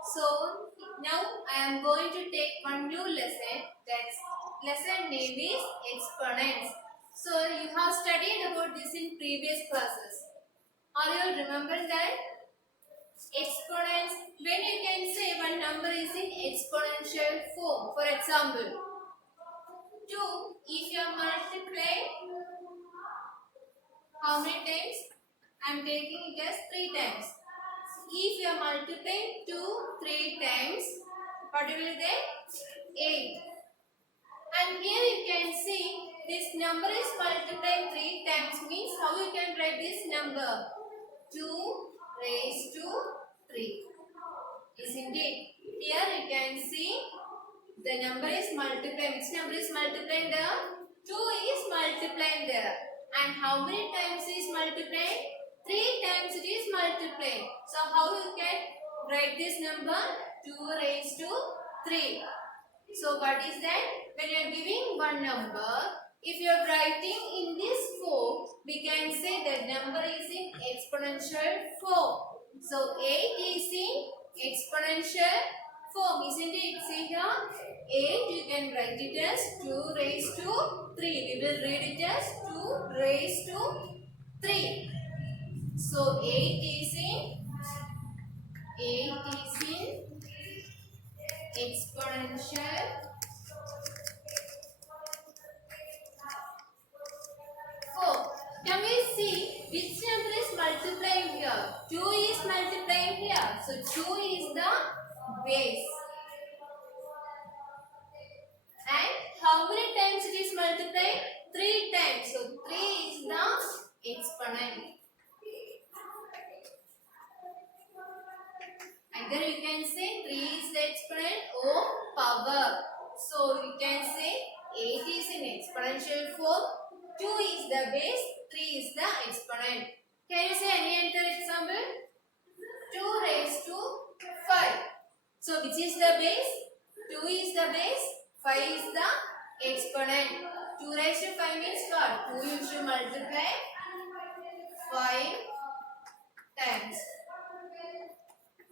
So now I am going to take one new lesson. That's lesson name is exponents. So you have studied about this in previous classes. Are you remember that? Exponents, when you can say one number is in exponential form. For example, 2, if you multiply how many times? I am taking it as 3 times. If you multiply 2 3 times, what will you get? 8. And here you can see this number is multiplied 3 times, means how you can write this number? 2 raised to 3. Isn't it? Here you can see the number is multiplied. Which number is multiplied there? 2 is multiplied there. And how many times is multiplied? 3 times it is multiplied. So how you can write this number? 2 raised to 3. So what is that? When you are giving one number, if you are writing in this form, we can say that number is in exponential form. So 8 is in exponential form, isn't it? See here, 8 you can write it as 2 raised to 3. We will read it as 2 raised to 3. So 8 is in exponential 4. Now we see which number is multiplying here. 2 is multiplying here. So 2 is the base. And how many times it is multiplied? 3 times. So 3 is the exponent. Either you can say 3 is the exponent or power. So you can say 8 is in exponential form, 2 is the base, 3 is the exponent. Can you say any other example? 2 raised to 5. So which is the base? 2 is the base, 5 is the exponent. 2 raised to 5 means what? 2 you should multiply 5 times.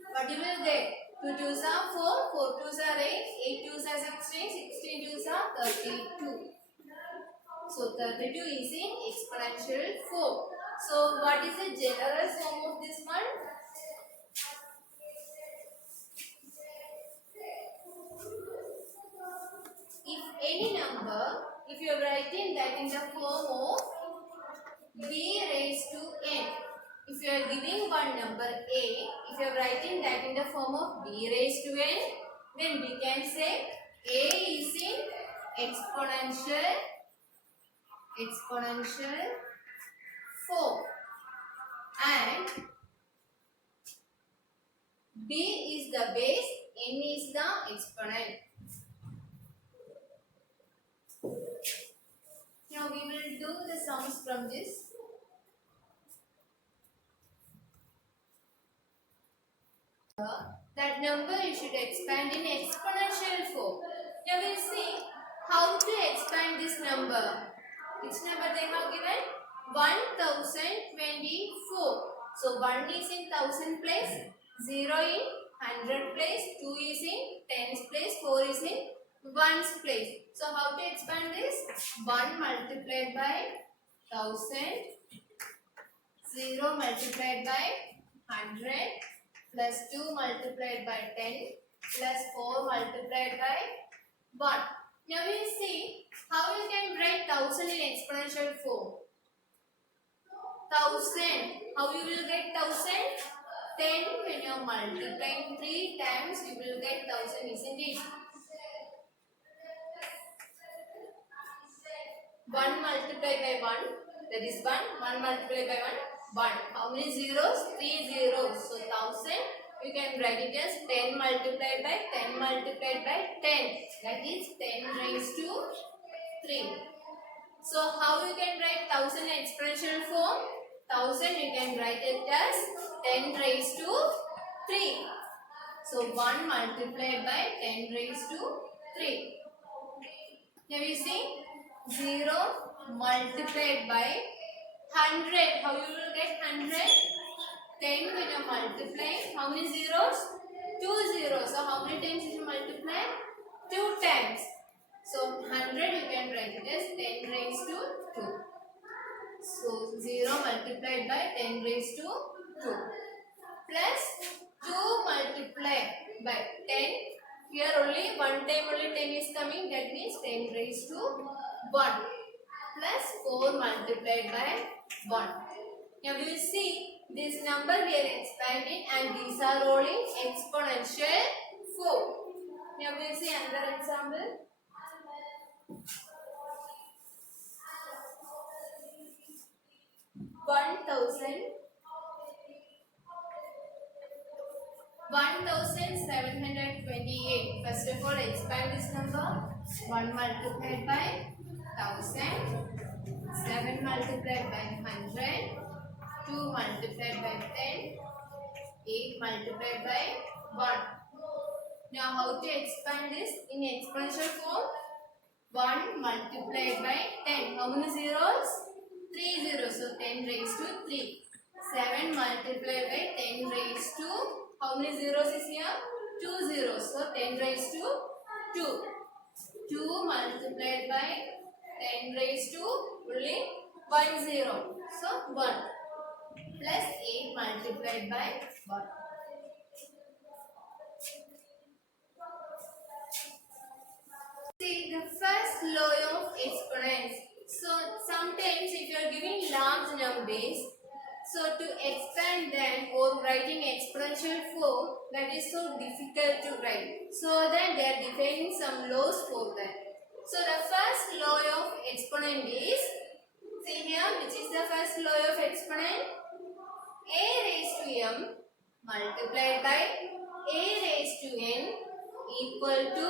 What you will get? 2 2s are 4, 4 2s are 8, 8 2s are 16, 16 2s are 32. So 32 is in exponential form. So what is the general form of this one? If any number, if you are writing that in the form of b raised to n, if you are giving one number a, if you are writing that in the form of b raised to n, then we can say a is in exponential form and b is the base, n is the exponent. Now we will do the sums from this. That number you should expand in exponential form. Now we'll see how to expand this number. Which number they have given? 1024. So 1 is in 1000 place, 0 in 100 place, 2 is in tens place, 4 is in ones place. So how to expand this? 1 multiplied by 1000, 0 multiplied by 100 plus 2 multiplied by 10 plus 4 multiplied by 1. Now we will see how you can write 1000 in exponential form. 1000, how you will get 1000? 10 when you are multiplying 3 times you will get 1000, isn't it? 1 multiplied by 1, that is 1, 1 multiplied by 1, 1. How many zeros? 3 zeros. So 1000 you can write it as 10 multiplied by 10 multiplied by 10. That is 10 raised to 3. So how you can write 1000 in exponential form? 1000 you can write it as 10 raised to 3. So 1 multiplied by 10 raised to 3. Now you see 0 multiplied by 100. How you will get 100? 10 when you multiply. How many zeros? 2 zeros. times. So 100 you can write it as 10 raised to 2. So 0 multiplied by 10 raised to 2 plus 2 multiplied by 10. Here only one time only 10 is coming, that means 10 raised to 1 plus 4 multiplied by 1. Now we will see this number we are expanding and these are all in exponential form. Now we will see another example. 1728. First of all, expand this number. 1 multiplied by 1000, 7 multiplied by 100, 2 multiplied by 10, 8 multiplied by 1. Now how to expand this in exponential form? 1 multiplied by 10. How many zeros? 3 zeros. So 10 raised to 3. 7 multiplied by 10 raised to, how many zeros is here? 2 zeros. So 10 raised to 2. 2 multiplied by 10 raised to only 1 zero. So 1 plus 8 multiplied by 1. See the first law of exponents. So sometimes if you are giving large numbers, so to expand them or writing exponential form, that is so difficult to write. So then they are defining some laws for that. So the first law of exponent is, see here, which is the first law of exponent? A raised to m multiplied by a raised to n equal to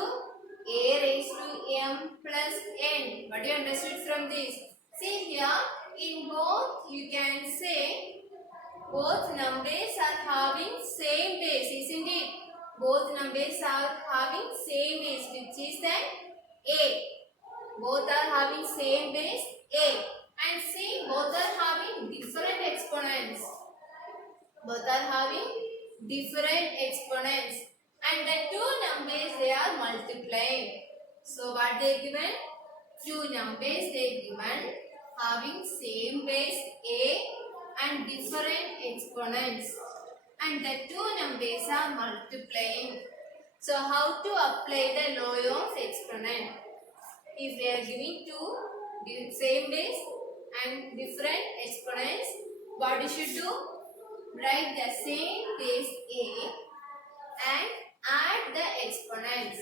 a raised to m plus n. What do you understood from this? See here, in both you can say both numbers are having same base, isn't it? Both numbers are having same base, which is that a. Both are having same base a. And see, both are having different exponents. Both are having different exponents. And the two numbers they are multiplying. So what they given? Two numbers they given having same base a and different exponents. And the two numbers are multiplying. So how to apply the law of exponent? If they are giving two same base and different exponents, what you should do? Write the same base a and add the exponents.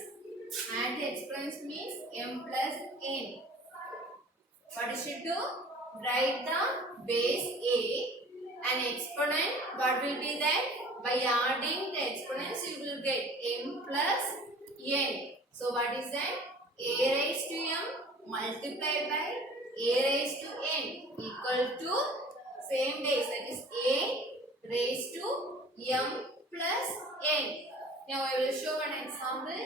Add the exponents means m plus n. What you should do? Write the base a and exponent. What will be that? By adding the exponents you will get m plus n. So what is that? A raised to m multiplied by a raised to n equal to same base, that is a raised to m plus n. Now I will show an example.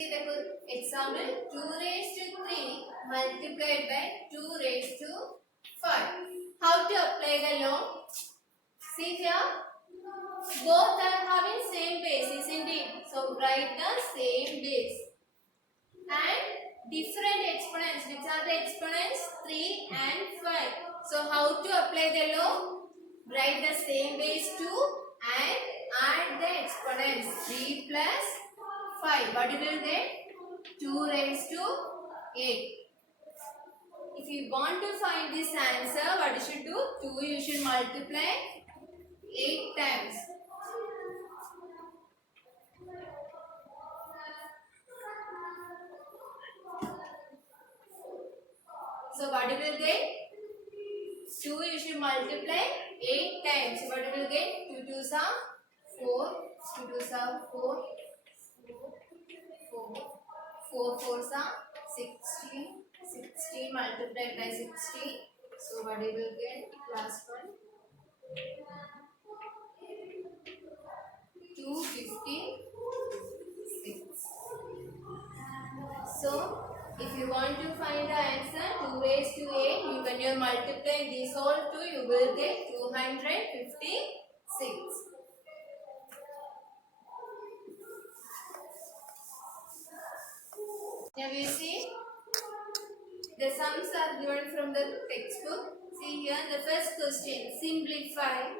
See the example, 2 raised to 3 multiplied by 2 raised to 5. How to apply the law? See here, both are having same base, isn't it? So write the same base and different exponents. Which are the exponents? 3 and 5. So how to apply the law? Write the same base 2 and add the exponents 3 plus 5. What you will get? 2 raised to 8. If you want to find this answer, what you should do? 2 you should multiply 8 times. So what you will get? 2 you should multiply 8 times. What you will get? 2 2s are 4, 2 2s are 4, 4 4s are 16, 16 multiplied by 16. So what you will get? Last one. 256. So if you want to find the answer, 2 raised to 8, when you By multiplying these all two, you will get 256. Now we see the sums are given from the textbook. See here the first question. Simplify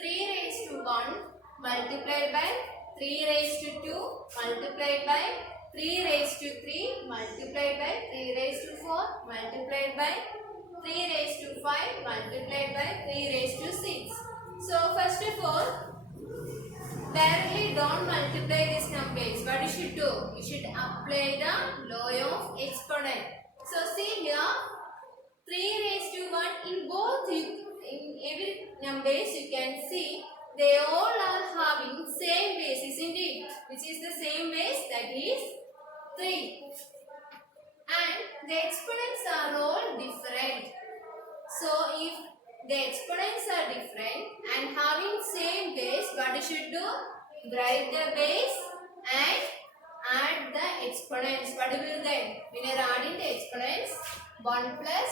3 raised to 1 multiplied by 3 raised to 2 multiplied by 3 raised to 3 multiplied by 3 raised to 4 multiplied by 3 raised to 5 multiplied by 3 raised to 6. So first of all, directly don't multiply these numbers. What you should do? You should apply the law of exponent. So see here, 3 raised to 1 in both in every numbers you can see they all are having same base, isn't it? Which is the same base, that is 3. And the exponents are all different. So if the exponents are different and having same base, what you should do? Write the base and add the exponents. What will you get? When you are adding the exponents, 1 plus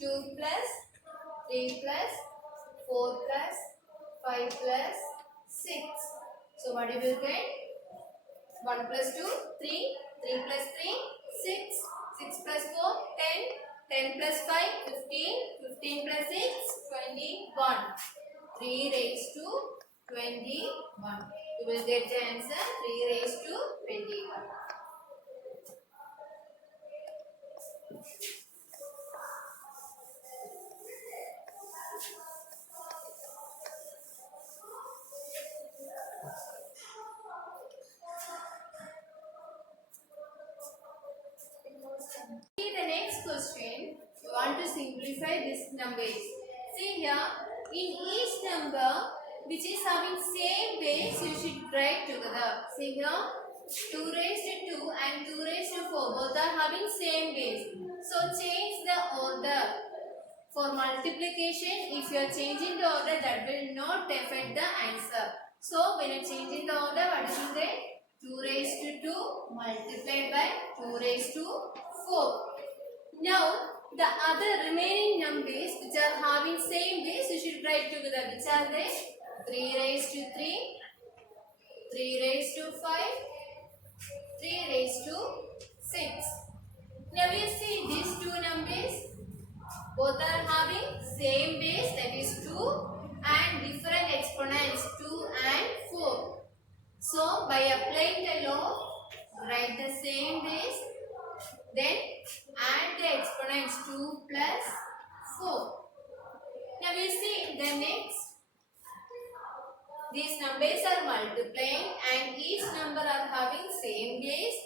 2 plus 3 plus 4 plus 5 plus 6. So what you will get? 1 plus 2, 3, 3 plus 3, 6, 6 plus 4, 10, 10 plus 5, 15, 15 plus 6, 21. 3 raised to 21. You will get the answer 3 raised to 21. See the next question. You want to simplify these numbers. See here, in each number which is having same base, you should write together. See here, 2 raised to 2 and 2 raised to 4 both are having same base. So change the order. For multiplication, if you are changing the order, that will not affect the answer. So when you are changing the order, what is it? 2 raised to 2 multiplied by 2 raised to 4. Now the other remaining numbers which are having same base, you should write together. Which are they? 3 raised to 3, 3 raised to 5, 3 raised to 6. Now we see these two numbers. Both are having same base, that is 2, and different exponents 2 and 4. So by applying the law, write the same base, then add the exponents 2 plus 4. Now we see the next. These numbers are multiplying and each number are having same base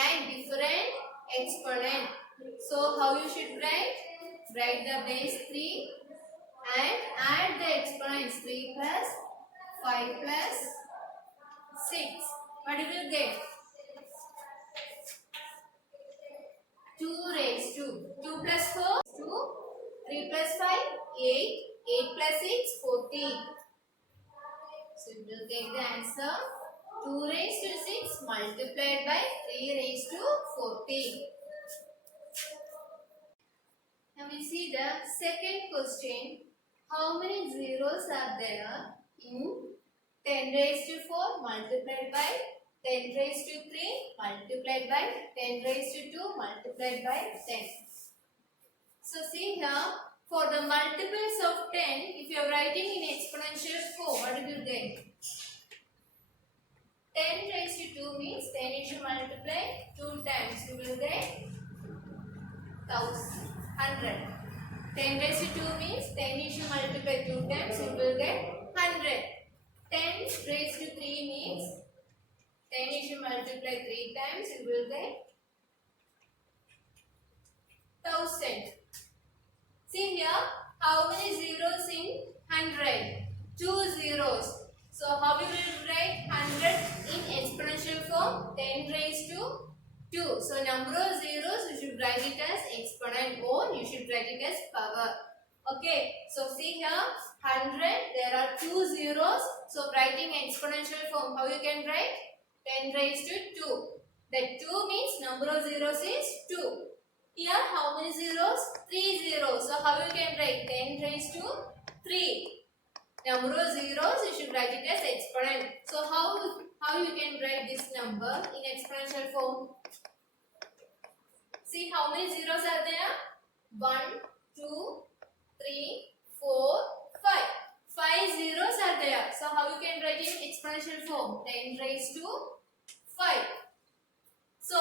and different exponent. So how you should write? Write the base 3 and add the exponents 3 plus 5 plus 6. What you will get? 2 raised to 2 plus 4 2, 3 plus 5 8, 8 plus 6 14. So you will get the answer 2 raised to 6 multiplied by 3 raised to 14. Now we see the second question. How many zeros are there in 10 raised to 4 multiplied by 10 raised to 3 multiplied by 10 raised to 2 multiplied by 10. So see here, for the multiples of 10, if you are writing in exponential form, what do you get? 10 raised to 2 means 10 you should multiply 2 times. You will get 100. 10 raised to 2 means 10 you should multiply 2 times. You will get 100. 10 raised to 3 means 10 you should multiply 3 times. You will get 1000. See here, how many zeros in 100? 2 zeros. So how we will write 100 in exponential form? 10 raised to 2. So number of zeros you should write it as exponent or you should write it as power. Okay. So see here, 100 there are 2 zeros. So writing exponential form, how you can write? 10 raised to 2. That 2 means number of zeros is 2. Here how many zeros? 3 zeros. So how you can write 10 raised to 3? Number of zeros you should write it as exponent. So how you can write this number in exponential form? See how many zeros are there? 1, 2, 3, 4, 5. 5 zeros are there. So how you can write in exponential form? 10 raised to 5. So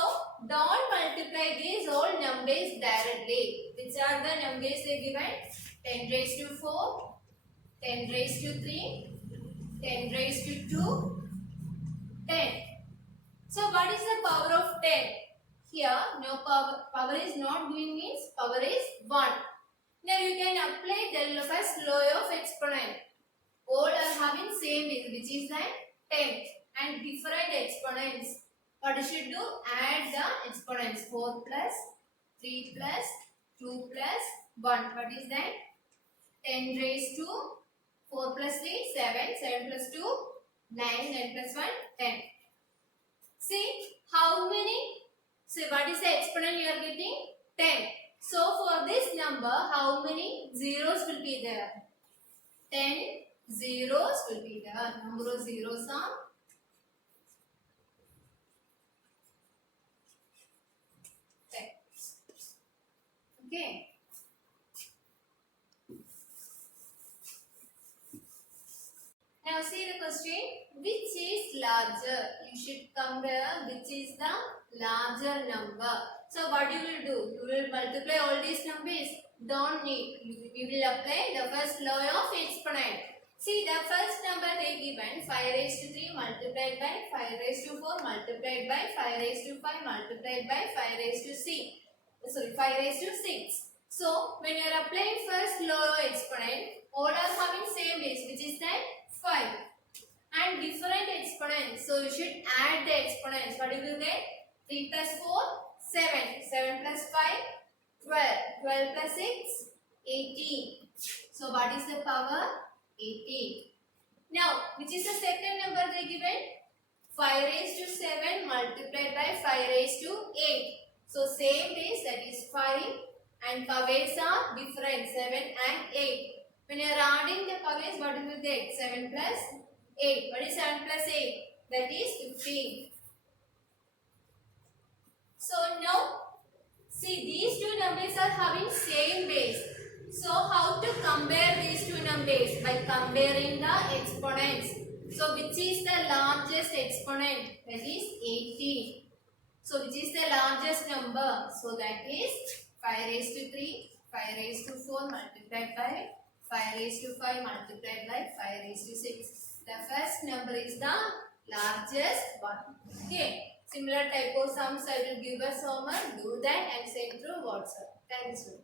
don't multiply these all numbers directly. Which are the numbers they given? 10 raised to 4, 10 raised to 3, 10 raised to 2, 10. So what is the power of 10? Here no power. Power is not given means power is 1. Now you can apply the first law of exponent. All are having same base, which is like 10 and different exponents. What you should do? Add the exponents. 4 plus 3 plus 2 plus 1. What is that? 10 raised to 4 plus 3, 7. 7 plus 2, 9. 9 plus 1, 10. See how many? So what is the exponent you are getting? 10. So for this number, how many zeros will be there? 10 zeros will be there. Number of zeros are 10. Okay. Now see the question. Which is larger? You should compare which is the larger number. So what you will do? You will multiply all these numbers. Don't need. You will apply the first law of exponent. See the first number they given 5 raised to 3 multiplied by 5 raised to 4 multiplied by 5 raised to 5 multiplied by 5 raised to 6. Sorry, 5 raised to 6. So when you are applying first law of exponent, all are having same base, which is that 5 and different exponents. So you should add the exponents. What you will get? 3 plus 4, 7. 7 plus 5, 12. 12 plus 6, 18. So what is the power? 18. Now, which is the second number they given? 5 raised to 7 multiplied by 5 raised to 8. So same base, that is 5, and powers are different, 7 and 8. When you are adding the powers, what you will get? 7 plus 8. What is 7 plus 8? That is 15. So now, see these two numbers are having same base. So how to compare these two numbers? By comparing the exponents. So which is the largest exponent? That is 18. So which is the largest number? So that is 5 raised to 3, 5 raised to 4 multiplied by 5 raised to 5 multiplied by 5 raised to 6. The first number is the largest one. Okay. Similar type of sums I will give us homework. Do that and send through WhatsApp. Thank you.